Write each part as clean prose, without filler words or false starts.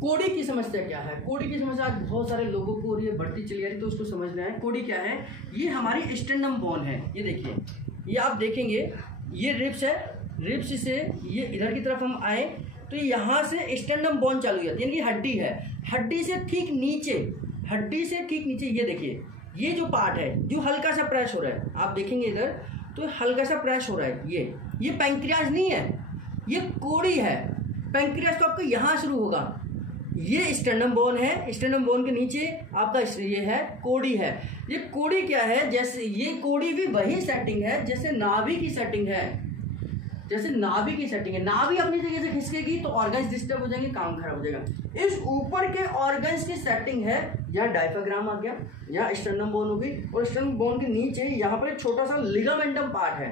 कोड़ी की समस्या क्या है? कोड़ी की समस्या आज बहुत सारे लोगों को और ये बढ़ती चली आ रही, तो उसको समझना है। कोड़ी क्या है? ये हमारी स्टेर्नम बोन है। ये देखिए, ये आप देखेंगे, ये रिब्स है। रिब्स से ये इधर की तरफ हम आए तो यहाँ से स्टेर्नम बोन चालू हो जाती है, यानी कि हड्डी है। हड्डी से ठीक नीचे, हड्डी से ठीक नीचे ये देखिए, ये जो पार्ट है जो हल्का सा प्रेस हो रहा है, आप देखेंगे इधर तो हल्का सा प्रेस हो रहा है। ये पैंक्रियाज नहीं है, ये कोड़ी है। पैंक्रियाज तो आपका यहाँ शुरू होगा, ये स्टेर्नम बोन है। स्टेर्नम बोन के नीचे आपका ये है कोड़ी है। ये कोड़ी क्या है? जैसे ये कोड़ी भी वही सेटिंग है जैसे नाभि की सेटिंग है, जैसे नाभि की सेटिंग है। नाभि अपनी जगह से खिसकेगी तो ऑर्गन्स डिस्टर्ब हो जाएंगे, काम खराब हो जाएगा। इस ऊपर के ऑर्गन्स की सेटिंग है, यहाँ डायफ्राम आ गया, यहाँ स्टेर्नम बोन होगी, और स्टेर्नम बोन के नीचे यहाँ पर एक छोटा सा लिगामेंटम पार्ट है,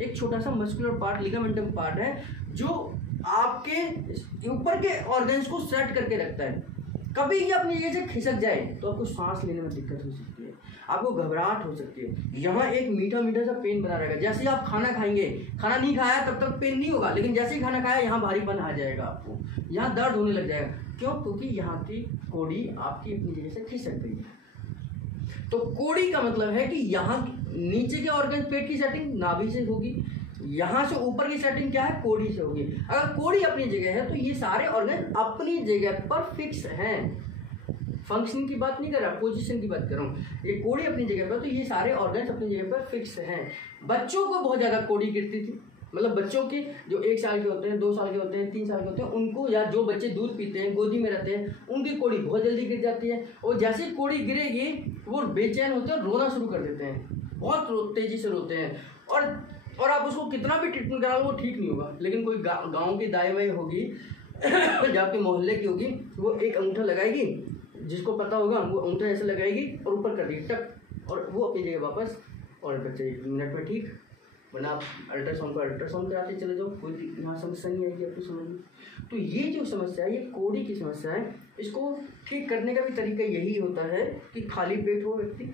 एक छोटा सा मस्कुलर पार्ट लिगामेंटम पार्ट है जो आपके ऊपर के ऑर्गन्स को सेट करके रखता है। कभी ये अपनी जगह से खिसक जाए तो आपको सांस लेने में दिक्कत हो सकती है, आपको घबराहट हो सकती है। यहाँ एक मीठा मीठा सा पेन बना रहेगा। जैसे ही आप खाना खाएंगे, खाना नहीं खाया तब तक पेन नहीं होगा, लेकिन जैसे ही खाना खाया यहाँ भारीपन आ जाएगा, आपको यहाँ दर्द होने लग जाएगा। क्यों? क्योंकि यहाँ की कोड़ी आपकी अपनी जगह से खिसक गई है। तो कोड़ी का मतलब है कि यहाँ नीचे के ऑर्गन, पेट की सेटिंग नाभि से होगी, यहाँ से ऊपर की सेटिंग क्या है? कोड़ी से होगी। अगर कोड़ी अपनी जगह है तो ये सारे ऑर्गन अपनी जगह पर फिक्स हैं। फंक्शन की बात नहीं कर रहा, पोजीशन की बात कर रहा हूँ। ये कोड़ी अपनी जगह पर, तो ये सारे ऑर्गन अपनी जगह पर फिक्स हैं। बच्चों को बहुत ज़्यादा कोड़ी गिरती थी, मतलब बच्चों के जो 1 साल के होते हैं, 2 साल के होते हैं, 3 साल के होते हैं, उनको, या जो बच्चे दूध पीते हैं, गोदी में रहते हैं, उनकी कोड़ी बहुत जल्दी गिर जाती है। और जैसे ही कोड़ी गिरेगी वो बेचैन होते हैं, रोना शुरू कर देते हैं, बहुत तेजी से रोते हैं। और आप उसको कितना भी ट्रीटमेंट करा लो वो ठीक नहीं होगा। लेकिन कोई गाँव की दाई वाई होगी या आपके मोहल्ले की होगी, वो एक अंगूठा लगाएगी, जिसको पता होगा वो अंगूठा ऐसे लगाएगी और ऊपर कर देगी टक, और वो अपनी जगह वापस, और बच्चे 1 मिनट में ठीक। वरना आप अल्ट्रासाउंड को अल्ट्रासाउंड कराते चले जाओ, कोई यहाँ समस्या नहीं आएगी आपकी समझ में। तो ये जो समस्या है, ये कोड़ी की समस्या है, इसको ठीक करने का भी तरीका यही होता है कि खाली पेट हो व्यक्ति,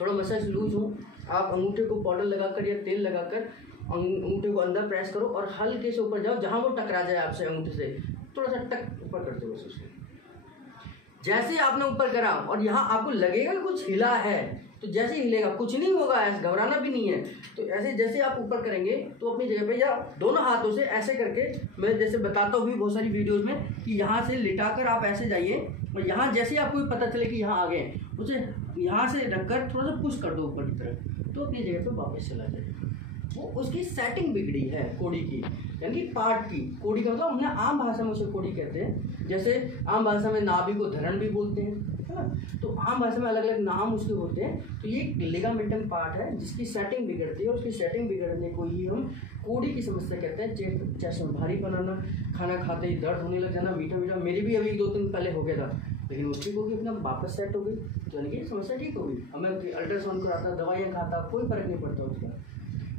थोड़ा मसाज लूज हो, आप अंगूठे को पाउडर लगाकर या तेल लगाकर अंगूठे को अंदर प्रेस करो और हल्के से ऊपर जाओ, जहाँ वो टकरा जाए आपसे अंगूठे से, थोड़ा सा टक ऊपर करते हो बस उसको। जैसे आपने ऊपर करा और यहाँ आपको लगेगा कुछ हिला है, तो जैसे ही हिलेगा, कुछ नहीं होगा, ऐसे घबराना भी नहीं है। तो ऐसे जैसे आप ऊपर करेंगे तो अपनी जगह पे, या दोनों हाथों से ऐसे करके, मैं जैसे बताता हूँ बहुत सारी वीडियोस में कि यहाँ से लिटाकर आप ऐसे जाइए, और यहाँ जैसे ही आपको पता चले कि यहाँ आ गए, उसे यहाँ से रखकर थोड़ा सा पुश कर दो ऊपर की तरफ, तो अपनी जगह पे वापस चला जाएगा। वो उसकी सेटिंग बिगड़ी है कोड़ी की, यानी पार्ट की। कोड़ी का मतलब हमने आम भाषा में उसे कोड़ी कहते हैं। जैसे आम भाषा में नाभि को धरण भी बोलते हैं, है ना। तो आम भाषा में अलग अलग नाम उसके होते हैं। तो ये लिगामेंटम पार्ट है जिसकी सेटिंग बिगड़ती है, और उसकी सेटिंग बिगड़ने को ही हम कोड़ी की समस्या कहते हैं। चेस्ट में भारी बनाना, खाना खाते ही दर्द होने लग जाना, मीठा मीठा, मेरी भी अभी 2 दिन पहले हो गया था, लेकिन वो ठीक होगी, अपना वापस सेट हो गई, तो यानी कि समस्या ठीक हो गई। हमें अल्ट्रासाउंड कराता, दवाइयाँ खाता, कोई फर्क नहीं पड़ता उसका,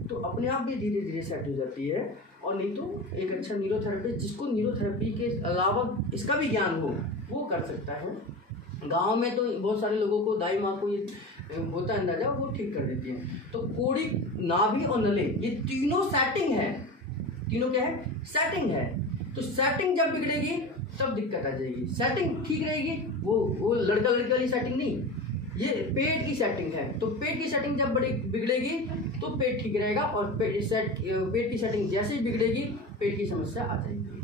तो अपने आप भी धीरे धीरे सेट हो जाती है। और नहीं तो एक अच्छा न्यूरोथेरेपिस्ट, जिसको न्यूरोथेरेपी के अलावा इसका भी ज्ञान हो, वो कर सकता है। गांव में तो बहुत सारे लोगों को, दाई माँ को ये होता है अंदाजा, वो ठीक कर देती है। तो कोड़ी, नाभि और नले, ये तीनों सेटिंग है। तीनों क्या है? सेटिंग है। तो सेटिंग जब बिगड़ेगी तब दिक्कत आ जाएगी। सेटिंग ठीक रहेगी, वो लड़का लड़की वाली सेटिंग नहीं, ये पेट की सेटिंग है। तो पेट की सेटिंग जब बड़ी बिगड़ेगी तो पेट ठीक रहेगा, और पेट की सेटिंग जैसे ही बिगड़ेगी पेट की समस्या आ जाएगी।